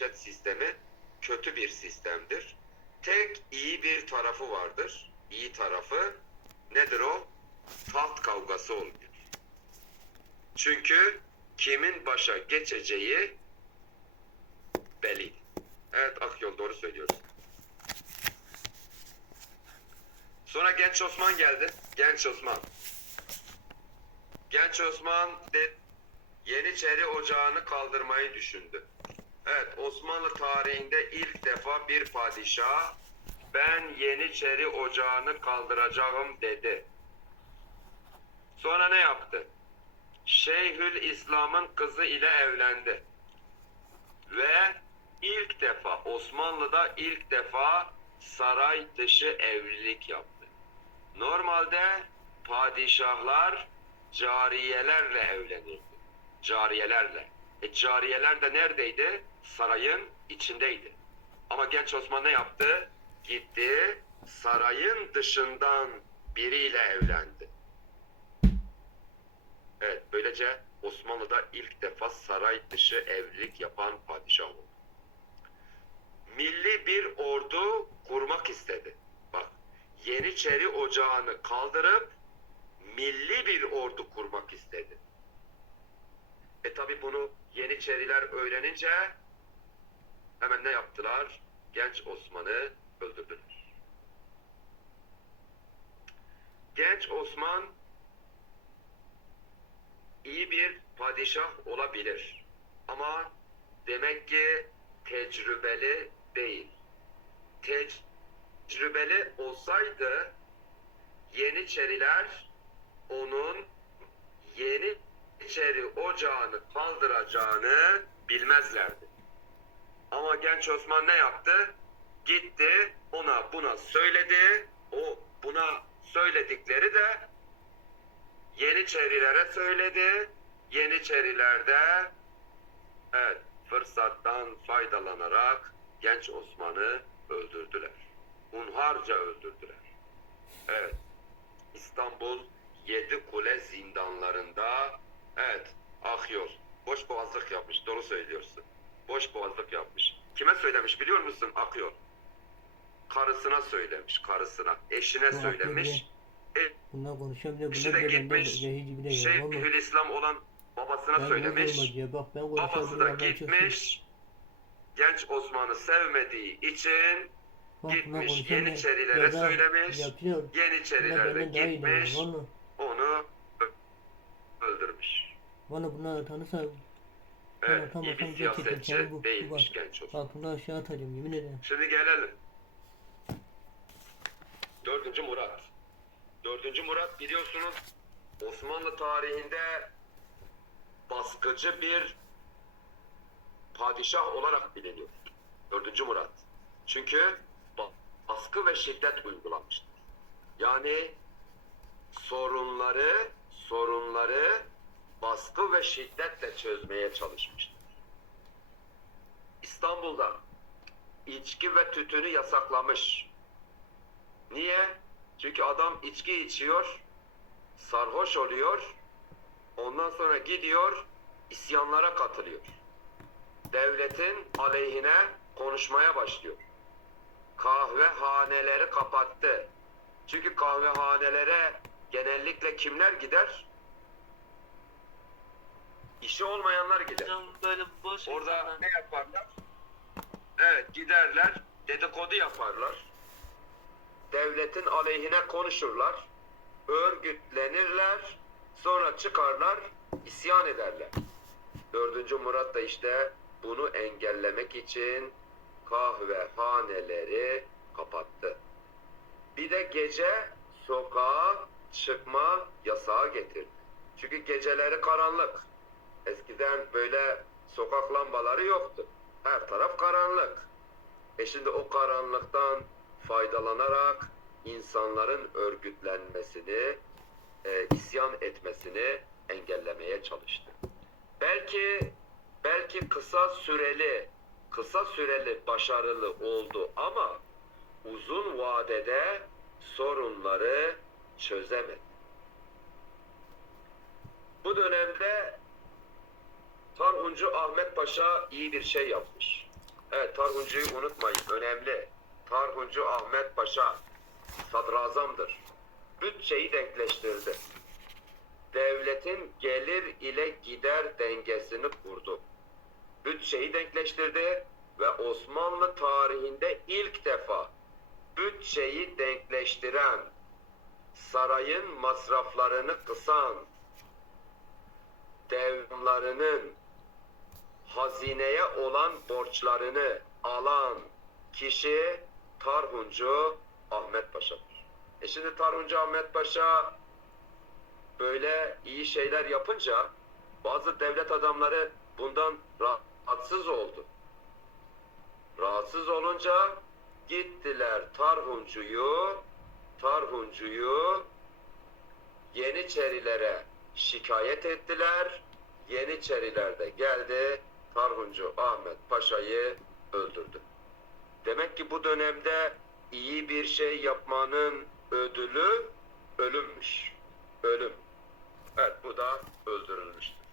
devlet sistemi kötü bir sistemdir. Tek iyi bir tarafı vardır. İyi tarafı nedir o? Taht kavgası olmuyor. Çünkü kimin başa geçeceği belli. Evet Akyol doğru söylüyorsun. Sonra Genç Osman geldi. Genç Osman. Genç Osman de Yeniçeri Ocağı'nı kaldırmayı düşündü. Evet Osmanlı tarihinde ilk defa bir padişah ben Yeniçeri Ocağı'nı kaldıracağım dedi. Sonra ne yaptı? Şeyhül İslam'ın kızı ile evlendi. Ve ilk defa Osmanlı'da ilk defa saray dışı evlilik yaptı. Normalde padişahlar cariyelerle evlenirdi. Cariyelerle. E cariyeler de neredeydi? Sarayın içindeydi. Ama genç Osman ne yaptı? Gitti sarayın dışından biriyle evlendi. Evet böylece Osmanlı'da ilk defa saray dışı evlilik yapan padişah oldu. Milli bir ordu kurmak istedi. Bak Yeniçeri Ocağı'nı kaldırıp milli bir ordu kurmak istedi. E tabi bunu Yeniçeriler öğrenince hemen ne yaptılar? Genç Osman'ı öldürdüler. Genç Osman iyi bir padişah olabilir. Ama demek ki tecrübeli değil. Tecrübeli olsaydı Yeniçeriler onun Yeniçeri ocağını kaldıracağını bilmezlerdi. Ama genç Osman ne yaptı? Gitti ona buna söyledi. O buna söyledikleri de Yeniçerilere söyledi. Yeniçeriler de evet, fırsattan faydalanarak genç Osman'ı öldürdüler. Hunharca öldürdüler. Evet. İstanbul Yedi Kule zindanlarında evet Akyol boş boğazlık yapmış. Doğru söylüyorsun. Boş boğazlık yapmış. Kime söylemiş biliyor musun Akyol? Karısına söylemiş. Karısına. Eşine Bu söylemiş. E, Bundan konuşuyorum bile İşte bunlar bile gitmiş, şey. Şeyhülislam olan babasına Ben söylemiş. Bak ben Babası da gitmiş. Genç Osman'ı sevmediği için Bak, gitmiş. Yeniçerilere Ya söylemiş. Yapıyor. Bunlar Yeniçeriler de benden daha iyi gitmiş. Onu. Valla bunlar tanırsa Evet, tamam, iyi bir tamam, siyasetçi bu- bu değilmiş bak. genç Osman. altında aşağı atacağım yemin ederim. Şimdi gelelim. Dördüncü Murat. Dördüncü Murat biliyorsunuz Osmanlı tarihinde baskıcı bir padişah olarak biliniyor. Dördüncü Murat. Çünkü ba- baskı ve şiddet uygulamıştır. Yani sorunları sorunları baskı ve şiddetle çözmeye çalışmıştır. İstanbul'da içki ve tütünü yasaklamış. Niye? Çünkü adam içki içiyor, sarhoş oluyor, ondan sonra gidiyor, isyanlara katılıyor. Devletin aleyhine konuşmaya başlıyor. Kahvehaneleri kapattı. Çünkü kahvehanelere genellikle kimler gider? İşi olmayanlar gider. Böyle boş Orada insanlar- ne yaparlar? Evet giderler, dedikodu yaparlar. Devletin aleyhine konuşurlar. Örgütlenirler. Sonra çıkarlar, isyan ederler. Dördüncü Murat da işte bunu engellemek için kahvehaneleri kapattı. Bir de gece sokağa çıkma yasağı getirdi. Çünkü geceleri karanlık. Eskiden böyle sokak lambaları yoktu. Her taraf karanlık. E şimdi o karanlıktan faydalanarak insanların örgütlenmesini, e, isyan etmesini engellemeye çalıştı. Belki belki kısa süreli kısa süreli başarılı oldu ama uzun vadede sorunları çözemedi. Bu dönemde Tarhuncu Ahmet Paşa iyi bir şey yapmış. Evet Tarhuncu'yu unutmayın. Önemli. Tarhuncu Ahmet Paşa sadrazamdır. Bütçeyi denkleştirdi. Devletin gelir ile gider dengesini kurdu. Bütçeyi denkleştirdi ve Osmanlı tarihinde ilk defa bütçeyi denkleştiren, sarayın masraflarını kısan, devletlerinin hazineye olan borçlarını alan kişi Tarhuncu Ahmet Paşa'dır. E şimdi Tarhuncu Ahmet Paşa böyle iyi şeyler yapınca bazı devlet adamları bundan rahatsız oldu. Rahatsız olunca gittiler Tarhuncu'yu Tarhuncu'yu Yeniçerilere şikayet ettiler. Yeniçeriler de geldi Tarhuncu Ahmet Paşa'yı öldürdü. Demek ki bu dönemde iyi bir şey yapmanın ödülü ölümmüş. Ölüm. Evet bu da öldürülmüştü.